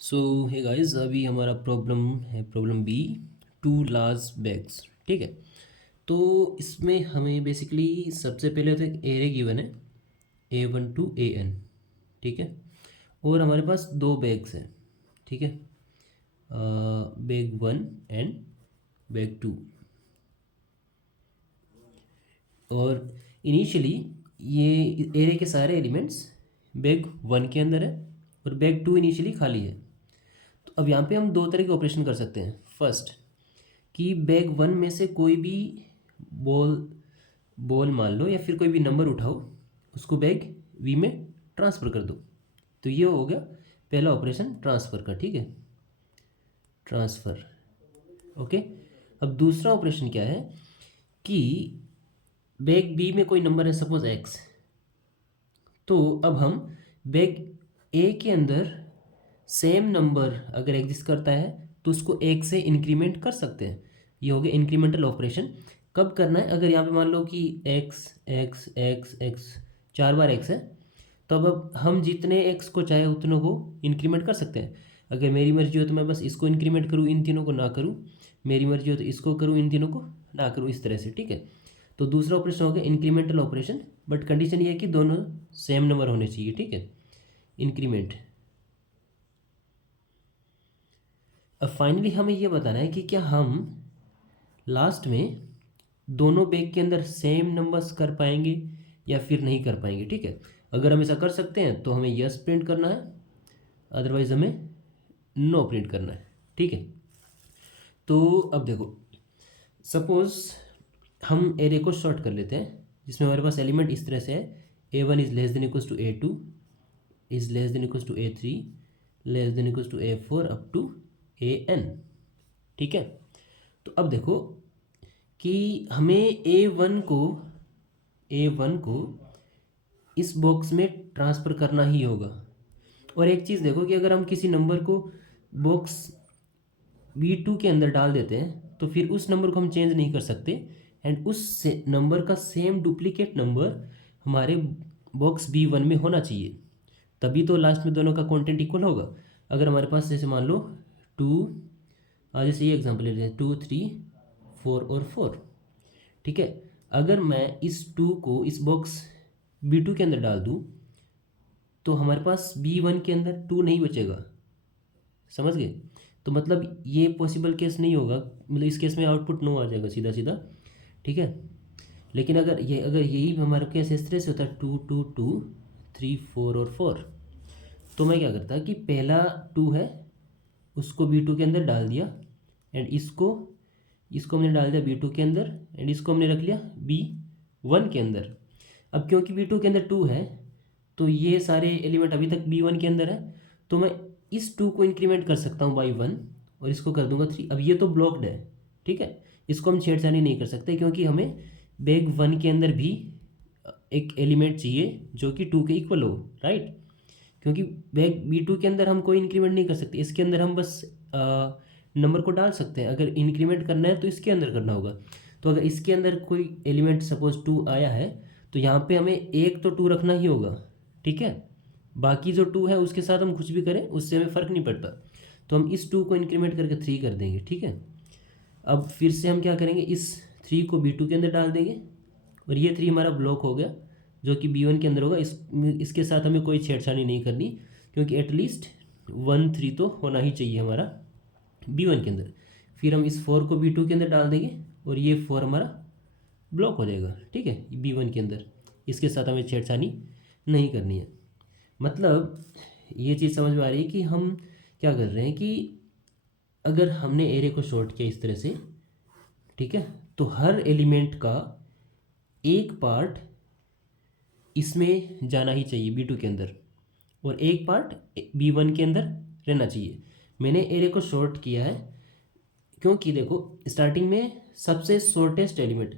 सो hey guys, अभी हमारा problem है problem B, two large bags. ठीक है। तो इसमें हमें बेसिकली सबसे पहले तो एक एरे गिवन है, A1 to AN। ठीक है। और हमारे पास दो बैग्स हैं। ठीक है। Bag 1 and bag 2। और इनिशियली ये एरे के सारे एलिमेंट्स बैग 1 के अंदर है और बैग 2 इनिशियली खाली है। तो अब यहाँ पे हम दो तरह के ऑपरेशन कर सकते हैं। फर्स्ट, कि बैग 1 में से कोई भी बॉल बॉल मान लो या फिर कोई भी नंबर उठाओ, उसको बैग वी में ट्रांसफ़र कर दो। तो ये हो गया पहला ऑपरेशन ट्रांसफ़र का। ठीक है, ट्रांसफ़र। ओके। अब दूसरा ऑपरेशन क्या है कि बैग बी में कोई नंबर है, सपोज एक्स। तो अब हम बैग ए के अंदर सेम नंबर अगर एग्जिस्ट करता है तो उसको एक से इंक्रीमेंट कर सकते हैं। ये हो गया इंक्रीमेंटल ऑपरेशन। कब करना है? अगर यहाँ पे मान लो कि एक्स एक्स एक्स एक्स 4 बार एक्स है, तो अब हम जितने एक्स को चाहे उतनों को इंक्रीमेंट कर सकते हैं। अगर मेरी मर्जी हो तो मैं बस इसको इंक्रीमेंट करूँ, इन तीनों को ना करूँ। मेरी मर्जी हो तो इसको करूँ, इन तीनों को ना करूँ, इस तरह से। ठीक है। तो दूसरा ऑपरेशन हो गया इंक्रीमेंटल ऑपरेशन, बट कंडीशन ये है कि दोनों सेम नंबर होने चाहिए। ठीक है, इंक्रीमेंट। अब फाइनली हमें ये बताना है कि क्या हम लास्ट में दोनों बैग के अंदर सेम नंबर्स कर पाएंगे या फिर नहीं कर पाएंगे। ठीक है। अगर हम ऐसा कर सकते हैं तो हमें यस प्रिंट करना है, अदरवाइज हमें नो प्रिंट करना है। ठीक है। तो अब देखो, सपोज हम एरे को शॉर्ट कर लेते हैं, जिसमें हमारे पास एलिमेंट इस तरह से है, A1 is less than equals to A2 is less than equals to A3 less than equals to A4 up to AN। ठीक है। तो अब देखो कि हमें ए वन को इस बॉक्स में ट्रांसफ़र करना ही होगा। और एक चीज़ देखो कि अगर हम किसी नंबर को बॉक्स B2 के अंदर डाल देते हैं तो फिर उस नंबर को हम चेंज नहीं कर सकते, एंड उस नंबर का सेम डुप्लीकेट नंबर हमारे बॉक्स B1 में होना चाहिए, तभी तो लास्ट में दोनों का कंटेंट इक्वल होगा। अगर हमारे पास जैसे मान लो 2, जैसे ये एग्जांपल ले लेते हैं, 2 3 4 और 4। ठीक है। अगर मैं इस 2 को इस बॉक्स B2 के अंदर डाल दूँ तो हमारे पास B1 के अंदर 2 नहीं बचेगा। समझ गए? तो मतलब ये पॉसिबल केस नहीं होगा, मतलब इस केस में आउटपुट नो आ जाएगा सीधा सीधा। ठीक है। लेकिन अगर यही हमारा केस इस तरह से होता है 2 2 2 3 4 और 4, तो मैं क्या करता कि पहला 2 है उसको B2 के अंदर डाल दिया, एंड इसको इसको हमने डाल दिया B2 के अंदर, एंड इसको हमने रख लिया B1 के अंदर। अब क्योंकि B2 के अंदर 2 है तो ये सारे एलिमेंट अभी तक B1 के अंदर है, तो मैं इस 2 को इंक्रीमेंट कर सकता हूँ बाई 1 और इसको कर दूंगा 3। अब ये तो ब्लॉक्ड है। ठीक है। इसको हम छेड़छाड़ी नहीं कर सकते क्योंकि हमें बैग 1 के अंदर भी एक एलिमेंट चाहिए जो कि 2 के इक्वल हो, राइट? क्योंकि बैग B2 के अंदर हम कोई इंक्रीमेंट नहीं कर सकते, इसके अंदर हम बस नंबर को डाल सकते हैं। अगर इंक्रीमेंट करना है तो इसके अंदर करना होगा। तो अगर इसके अंदर कोई एलिमेंट सपोज 2 आया है तो यहाँ पे हमें एक तो 2 रखना ही होगा। ठीक है। बाकी जो 2 है उसके साथ हम कुछ भी करें उससे हमें फ़र्क नहीं पड़ता। तो हम इस 2 को इंक्रीमेंट करके 3 कर देंगे। ठीक है। अब फिर से हम क्या करेंगे, इस 3 को B2 के अंदर डाल देंगे और ये 3 हमारा ब्लॉक हो गया जो कि B1 के अंदर होगा। इसके साथ हमें कोई छेड़छाड़ी नहीं करनी क्योंकि एटलीस्ट 1 3 तो होना ही चाहिए हमारा B1 के अंदर। फिर हम इस 4 को B2 के अंदर डाल देंगे और ये 4 हमारा ब्लॉक हो जाएगा। ठीक है, B1 के अंदर। इसके साथ हमें छेड़छाड़ी नहीं करनी है। मतलब ये चीज़ समझ में आ रही है कि हम क्या कर रहे हैं कि अगर हमने एरे को शॉर्ट किया इस तरह से, ठीक है, तो हर एलिमेंट का एक पार्ट इसमें जाना ही चाहिए B2 के अंदर और एक पार्ट B1 के अंदर रहना चाहिए। मैंने एरे को शॉर्ट किया है क्योंकि देखो स्टार्टिंग में सबसे शॉर्टेस्ट एलिमेंट,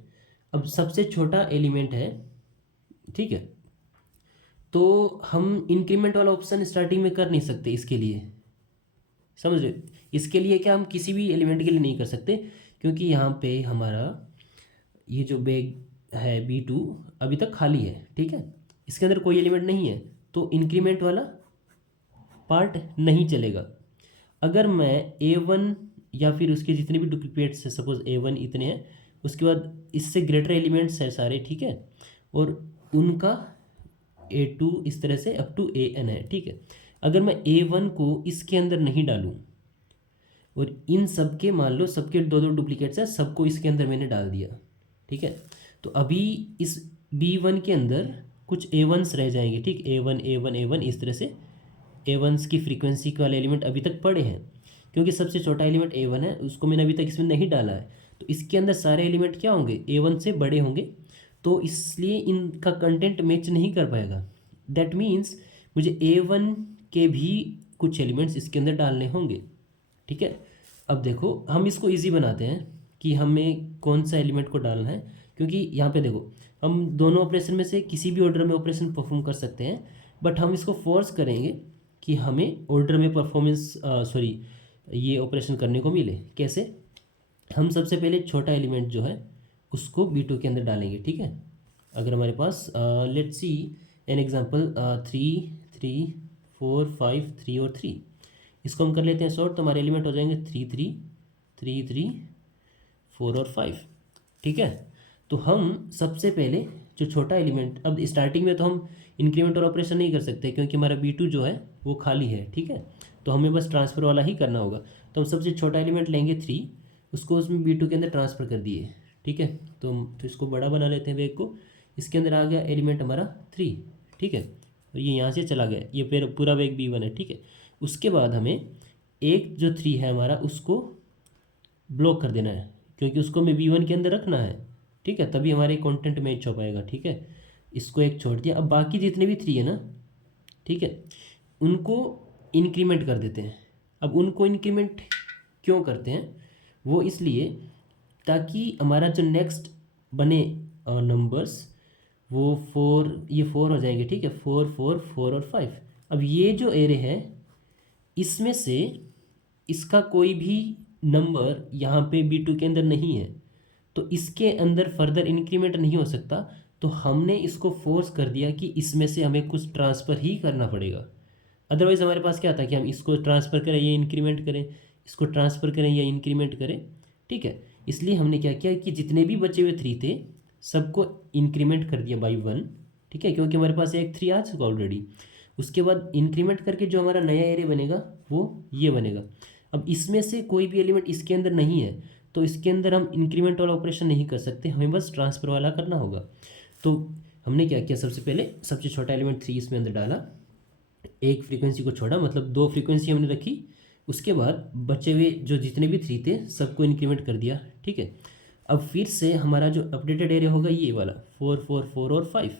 अब सबसे छोटा एलिमेंट है। ठीक है। तो हम इंक्रीमेंट वाला ऑप्शन स्टार्टिंग में कर नहीं सकते इसके लिए, समझ रहे? इसके लिए क्या हम किसी भी एलिमेंट के लिए नहीं कर सकते क्योंकि यहाँ पे हमारा ये जो बैग है B2 अभी तक खाली है। ठीक है। इसके अंदर कोई एलिमेंट नहीं है तो इंक्रीमेंट वाला पार्ट नहीं चलेगा। अगर मैं A1 या फिर उसके जितने भी डुप्लीकेट्स हैं, सपोज A1 इतने हैं, उसके बाद इससे ग्रेटर एलिमेंट्स हैं सारे, ठीक है, और उनका A2 इस तरह से अप टू AN है, ठीक है। अगर मैं A1 को इसके अंदर नहीं डालूँ और इन सब के मान लो सबके दो दो डुप्लीकेट्स हैं, सबको इसके अंदर मैंने डाल दिया, ठीक है, तो अभी इस B1 के अंदर कुछ A1s रह जाएंगे, ठीक, A1 A1 A1 इस तरह से A1s की फ्रीक्वेंसी वाले एलिमेंट अभी तक पड़े हैं, क्योंकि सबसे छोटा एलिमेंट A1 है, उसको मैंने अभी तक इसमें नहीं डाला है, तो इसके अंदर सारे एलिमेंट क्या होंगे, A1 से बड़े होंगे, तो इसलिए इनका कंटेंट मैच नहीं कर पाएगा। दैट मीन्स मुझे A1 के भी कुछ एलिमेंट्स इसके अंदर डालने होंगे, ठीक है। अब देखो हम इसको इजी बनाते हैं कि हमें कौन सा एलिमेंट को डालना है, क्योंकि यहाँ पे देखो हम दोनों ऑपरेशन में से किसी भी ऑर्डर में ऑपरेशन परफॉर्म कर सकते हैं, बट हम इसको फोर्स करेंगे कि हमें ऑर्डर में परफॉर्मेंस ये ऑपरेशन करने को मिले। कैसे? हम सबसे पहले छोटा एलिमेंट जो है उसको B2 के अंदर डालेंगे, ठीक है। अगर हमारे पास लेट्स सी एन एग्जांपल 3 3 4 5 3 और 3, इसको हम कर लेते हैं शॉर्ट, तो हमारे एलिमेंट हो जाएंगे 3 3 3 3 4 और 5, ठीक है। तो हम सबसे पहले जो छोटा एलिमेंट, अब स्टार्टिंग में तो हम इंक्रीमेंट और ऑपरेशन नहीं कर सकते क्योंकि हमारा B2 जो है वो खाली है, ठीक है, तो हमें बस ट्रांसफ़र वाला ही करना होगा। तो हम सबसे छोटा एलिमेंट लेंगे 3, उसको उसमें B2 के अंदर ट्रांसफ़र कर दिए, ठीक है। तो हम तो इसको बड़ा बना लेते हैं वेग को, इसके अंदर आ गया एलिमेंट हमारा 3, ठीक है, और ये यहाँ से चला गया, ये फिर पूरा वेग B1 है, ठीक है। उसके बाद हमें एक जो 3 है हमारा उसको ब्लॉक कर देना है, क्योंकि उसको हमें B1 के अंदर रखना है, ठीक है, तभी हमारे कंटेंट मैच हो पाएगा, ठीक है। इसको एक छोड़ दिया। अब बाकी जितने भी 3 है ना, ठीक है, उनको इंक्रीमेंट कर देते हैं। अब उनको इंक्रीमेंट क्यों करते हैं? वो इसलिए ताकि हमारा जो नेक्स्ट बने नंबर्स वो 4, ये 4 हो जाएंगे, ठीक है, 4 4 4 और 5। अब ये जो एरे है इसमें से इसका कोई भी नंबर यहाँ पे B2 के अंदर नहीं है, तो इसके अंदर फर्दर इंक्रीमेंट नहीं हो सकता, तो हमने इसको फोर्स कर दिया कि इसमें से हमें कुछ ट्रांसफ़र ही करना पड़ेगा। अदरवाइज़ हमारे पास क्या था कि हम इसको ट्रांसफ़र करें या इंक्रीमेंट करें, इसको ट्रांसफ़र करें या इंक्रीमेंट करें, ठीक है। इसलिए हमने क्या किया कि जितने भी बचे हुए 3 थे सबको इंक्रीमेंट कर दिया बाई 1, ठीक है, क्योंकि हमारे पास एक 3 आ चुका ऑलरेडी। उसके बाद इंक्रीमेंट करके जो हमारा नया एरे बनेगा वो ये बनेगा। अब इसमें से कोई भी एलिमेंट इसके अंदर नहीं है, तो इसके अंदर हम इंक्रीमेंट वाला ऑपरेशन नहीं कर सकते, हमें बस ट्रांसफ़र वाला करना होगा। तो हमने क्या किया, सबसे पहले सबसे छोटा एलिमेंट 3 इसमें अंदर डाला, एक फ्रीक्वेंसी को छोड़ा, मतलब 2 फ्रीक्वेंसी हमने रखी। उसके बाद बचे हुए जो जितने भी 3 थे सबको इंक्रीमेंट कर दिया, ठीक है। अब फिर से हमारा जो अपडेटेड एरिया होगा ये वाला 4 4 4 और 5।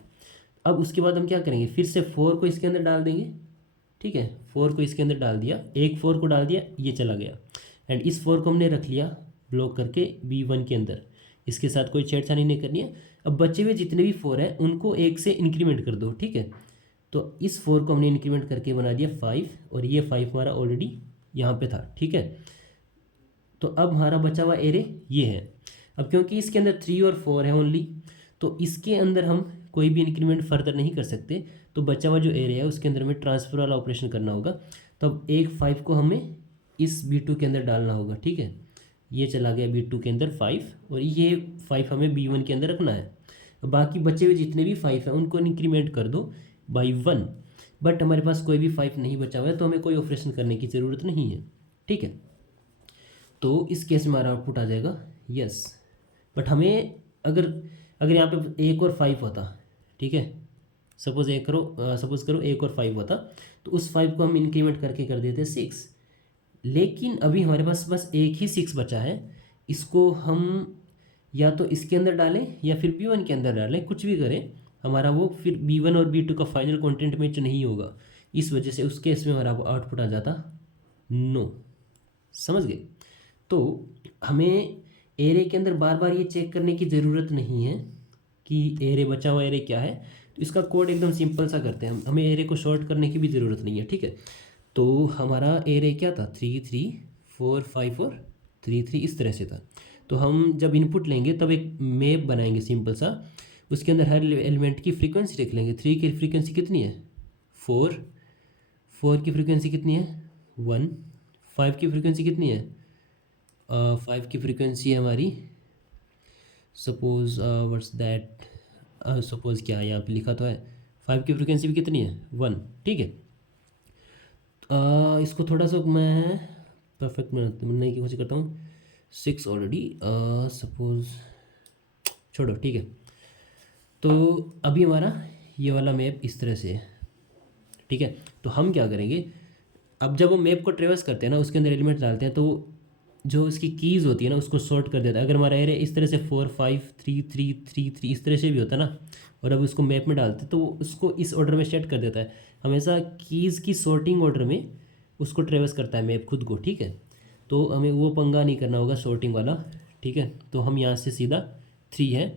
अब उसके बाद हम क्या करेंगे, फिर से 4 को इसके अंदर डाल देंगे, ठीक है, 4 को इसके अंदर डाल दिया, एक 4 को डाल दिया, ये चला गया, एंड इस 4 को हमने रख लिया ब्लॉक करके B1 के अंदर, इसके साथ कोई छेड़छाड़ी नहीं करनी है। अब बचे हुए जितने भी 4 हैं उनको 1 से इंक्रीमेंट कर दो, ठीक है। तो इस 4 को हमने इंक्रीमेंट करके बना दिया 5, और ये 5 हमारा ऑलरेडी यहाँ पे था, ठीक है। तो अब हमारा बचा हुआ एरे ये है। अब क्योंकि इसके अंदर 3 और 4 है ओनली, तो इसके अंदर हम कोई भी इंक्रीमेंट फर्दर नहीं कर सकते, तो बचा हुआ जो एरे है उसके अंदर हमें ट्रांसफ़र वाला ऑपरेशन करना होगा। तो अब एक 5 को हमें इस B2 के अंदर डालना होगा, ठीक है, ये चला गया B2 के अंदर 5, और ये 5 हमें B1 के अंदर रखना है। बाकी बचे हुए जितने भी 5 हैं उनको इंक्रीमेंट कर दो बाई 1, बट हमारे पास कोई भी 5 नहीं बचा हुआ है, तो हमें कोई ऑपरेशन करने की ज़रूरत नहीं है, ठीक है। तो इस केस में हमारा आउटपुट आ जाएगा यस। बट हमें अगर अगर यहाँ पे 1 और 5 होता, ठीक है, सपोज़ करो 1 और 5 होता, तो उस 5 को हम इंक्रीमेंट करके कर देते 6। लेकिन अभी हमारे पास बस एक ही 6 बचा है, इसको हम या तो इसके अंदर डालें या फिर B1 के अंदर डालें, कुछ भी करें, हमारा वो फिर B1 और B2 का फाइनल कंटेंट मैच नहीं होगा। इस वजह से उस केस में हमारा आउटपुट आ जाता नो। समझ गए? तो हमें एरे के अंदर बार बार ये चेक करने की ज़रूरत नहीं है कि एरे बचा हुआ एरे क्या है, तो इसका कोड एकदम सिंपल सा करते हैं, हमें एरे को शॉर्ट करने की भी ज़रूरत नहीं है, ठीक है। तो हमारा एरे क्या था, 3 3 4 5 और 3 3 इस तरह से था। तो हम जब इनपुट लेंगे तब एक मैप बनाएंगे सिंपल सा, उसके अंदर हर एलिमेंट की फ्रीक्वेंसी लिख लेंगे। 3 की फ्रीक्वेंसी कितनी है 4, 4 की फ्रीक्वेंसी कितनी है 1, 5 की फ्रीक्वेंसी कितनी है? 5 की फ्रीक्वेंसी है हमारी, सपोज व्हाट्स दैट, सपोज क्या है यहाँ पे लिखा तो है, 5 की फ्रीक्वेंसी भी कितनी है? 1, ठीक है। इसको थोड़ा सा मैं परफेक्ट बनाने की कोशिश करता हूँ। 6 ऑलरेडी, सपोज छोड़ो, ठीक है। तो अभी हमारा ये वाला मैप इस तरह से है, ठीक है। तो हम क्या करेंगे, अब जब वो मैप को ट्रेवर्स करते हैं ना, उसके अंदर एलिमेंट डालते हैं, तो जो इसकी कीज़ होती है ना उसको सॉर्ट कर देता है। अगर हमारा एरे इस तरह से 4 5 3 3 3 3 इस तरह से भी होता है ना, और अब उसको मैप में डालते तो उसको इस ऑर्डर में सेट कर देता है। हमेशा कीज़ की सॉर्टिंग ऑर्डर में उसको ट्रेवर्स करता है मैप खुद को, ठीक है। तो हमें वो पंगा नहीं करना होगा सॉर्टिंग वाला, ठीक है। तो हम यहाँ से सीधा 3 है,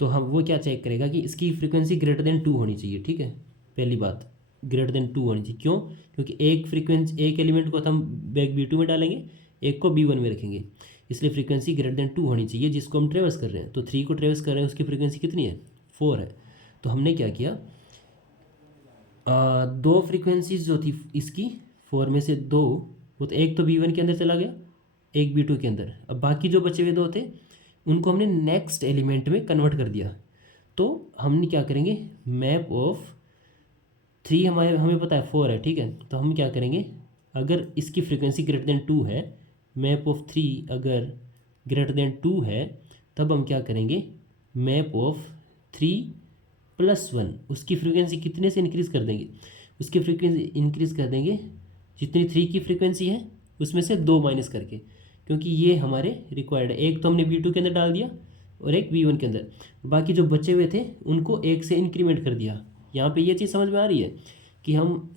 तो हम वो क्या चेक करेगा कि इसकी फ्रीक्वेंसी ग्रेटर देन 2 होनी चाहिए, ठीक है। पहली बात ग्रेटर देन 2 होनी चाहिए, क्यों? क्योंकि एक एलिमेंट को तो हम बैक B2 में डालेंगे, एक को B1 में रखेंगे, इसलिए फ्रीक्वेंसी ग्रेटर देन 2 होनी चाहिए जिसको हम ट्रेवर्स कर रहे हैं। तो 3 को ट्रेवर्स कर रहे हैं, उसकी फ्रीक्वेंसी कितनी है? 4 है। तो हमने क्या किया, दो फ्रीक्वेंसीज जो थी इसकी 4 में से दो, वो तो एक तो B1 के अंदर चला गया, एक B2 के अंदर। अब बाकी जो बचे हुए दो थे उनको हमने नेक्स्ट एलिमेंट में कन्वर्ट कर दिया। तो हमने क्या करेंगे, मैप ऑफ 3 हमें पता है 4 है, ठीक है। तो हम क्या करेंगे, अगर इसकी फ्रीक्वेंसी ग्रेटर देन 2 है, मैप ऑफ 3 अगर ग्रेटर देन 2 है, तब हम क्या करेंगे, मैप ऑफ 3+1 उसकी फ्रीक्वेंसी कितने से इंक्रीज़ कर देंगे, उसकी फ्रीक्वेंसी इंक्रीज़ कर देंगे जितनी 3 की फ्रीक्वेंसी है उसमें से 2 माइनस करके, क्योंकि ये हमारे रिक्वायर्ड है। एक तो हमने B2 के अंदर डाल दिया और एक B1 के अंदर, बाकी जो बचे हुए थे उनको एक से इंक्रीमेंट कर दिया। यहाँ पे ये चीज़ समझ में आ रही है कि हम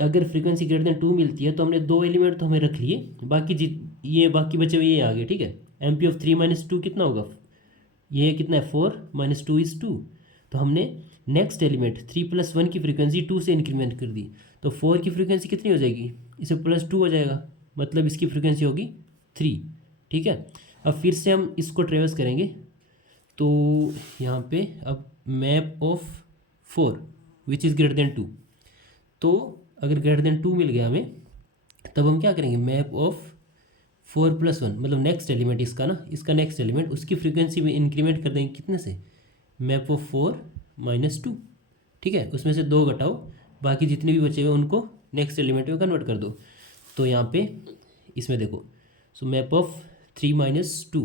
अगर फ्रीक्वेंसी ग्रेटर देन 2 मिलती है तो हमने दो एलिमेंट तो हमें रख लिए, बाकी ये बाकी बचे हुए ये आ गए, ठीक है। MP ऑफ 3 - 2 कितना होगा, ये कितना है 4 - 2 = 2। तो हमने नेक्स्ट एलिमेंट 3+1 की फ्रीक्वेंसी 2 से इंक्रीमेंट कर दी, तो 4 की फ्रीक्वेंसी कितनी हो जाएगी, इसे +2 हो जाएगा, मतलब इसकी फ्रीक्वेंसी होगी 3, ठीक है। अब फिर से हम इसको ट्रेवर्स करेंगे, तो यहाँ पे अब map of 4 which is greater than 2, तो अगर ग्रेटर देन 2 मिल गया हमें, तब हम क्या करेंगे, मैप ऑफ 4+1 मतलब नेक्स्ट एलिमेंट इसका ना, इसका नेक्स्ट एलिमेंट उसकी फ्रीक्वेंसी में इंक्रीमेंट कर देंगे कितने से, मैप ऑफ 4 - 2, ठीक है। उसमें से 2 घटाओ, बाकी जितने भी बचे हुए उनको नेक्स्ट एलिमेंट में कन्वर्ट कर दो। तो यहाँ पे इसमें देखो, सो मैप ऑफ 3 - 2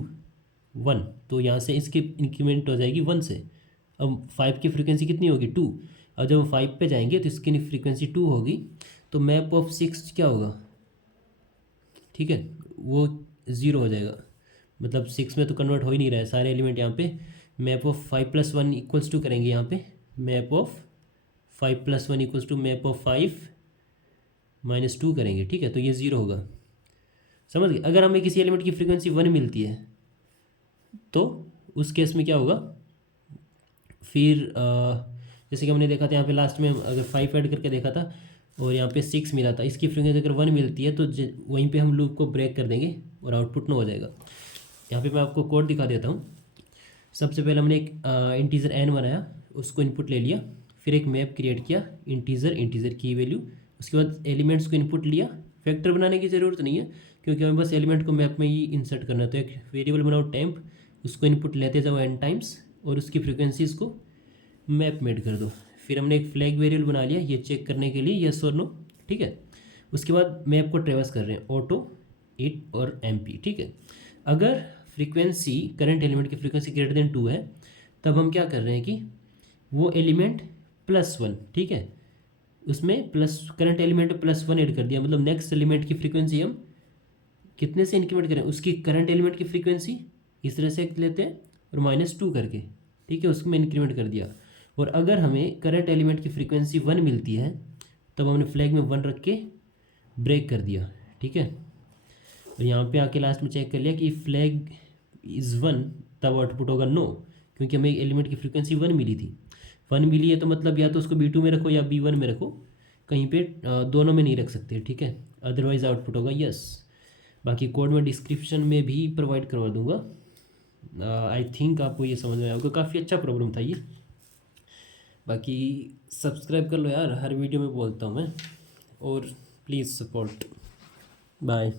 1, तो यहाँ से इसकी इंक्रीमेंट हो जाएगी 1 से। अब 5 की फ्रीक्वेंसी कितनी होगी 2, अब जब हम 5 पे जाएंगे तो इसकी फ्रीक्वेंसी 2 होगी, तो मैप ऑफ 6 क्या होगा, ठीक है, वो 0 हो जाएगा, मतलब 6 में तो कन्वर्ट हो ही नहीं रहा है सारे एलिमेंट। यहाँ पे मैप ऑफ 5+1 = 2 करेंगे, यहाँ पे मैप ऑफ 5+1 = मैप ऑफ 5 - 2 करेंगे, ठीक है। तो ये 0 होगा, समझ गए। अगर हमें किसी एलिमेंट की फ्रीक्वेंसी 1 मिलती है तो उस केस में क्या होगा, फिर जैसे कि हमने देखा था यहाँ पे लास्ट में अगर 5 ऐड करके देखा था और यहाँ पे 6 मिला था, इसकी फ्रीक्वेंसी अगर 1 मिलती है तो वहीं पे हम लूप को ब्रेक कर देंगे और आउटपुट ना हो जाएगा। यहाँ पे मैं आपको कोड दिखा देता हूँ। सबसे पहले हमने एक इंटीजर n बनाया, उसको इनपुट ले लिया, फिर एक मैप क्रिएट किया इंटीजर की वैल्यू, उसके बाद एलिमेंट्स को इनपुट लिया। फैक्टर बनाने की ज़रूरत नहीं है क्योंकि हमें बस एलिमेंट को मैप में ही इंसर्ट करना है। तो एक वेरिएबल बनाओ टेम्प, उसको इनपुट लेते जाओ n टाइम्स और उसकी फ्रीक्वेंसीज को मैप मेड कर दो। फिर हमने एक फ्लैग वेरिएबल बना लिया ये चेक करने के लिए यस और नो, ठीक है। उसके बाद मैप को ट्रेवर्स कर रहे हैं ऑटो, इट और MP, ठीक है। अगर फ्रीक्वेंसी करंट एलिमेंट की फ्रीक्वेंसी ग्रेटर देन 2 है, तब हम क्या कर रहे हैं कि वो एलिमेंट +1, ठीक है, उसमें प्लस करंट एलिमेंट +1 ऐड कर दिया, मतलब नेक्स्ट एलिमेंट की फ्रीक्वेंसी हम कितने से इंक्रीमेंट करें, उसकी करंट एलिमेंट की फ्रीक्वेंसी इस तरह से लेते हैं और -2 करके, ठीक है, उसमें इंक्रीमेंट कर दिया। और अगर हमें करंट एलिमेंट की फ्रीक्वेंसी 1 मिलती है तब हमने फ्लैग में 1 रख के ब्रेक कर दिया, ठीक है। और यहाँ पे आके लास्ट में चेक कर लिया कि फ्लैग इज़ 1, तब आउटपुट होगा नो, क्योंकि हमें एलिमेंट की फ्रीक्वेंसी 1 मिली थी। 1 मिली है तो मतलब या तो उसको B2 में रखो या B1 में रखो, कहीं पे दोनों में नहीं रख सकते, ठीक है, अदरवाइज आउटपुट होगा यस। बाकी कोड में डिस्क्रिप्शन में भी प्रोवाइड करवा दूंगा। आई थिंक आपको ये समझ में आएगा, काफ़ी अच्छा प्रॉब्लम था ये। बाकी सब्सक्राइब कर लो यार, हर वीडियो में बोलता हूँ मैं, और प्लीज़ सपोर्ट। बाय।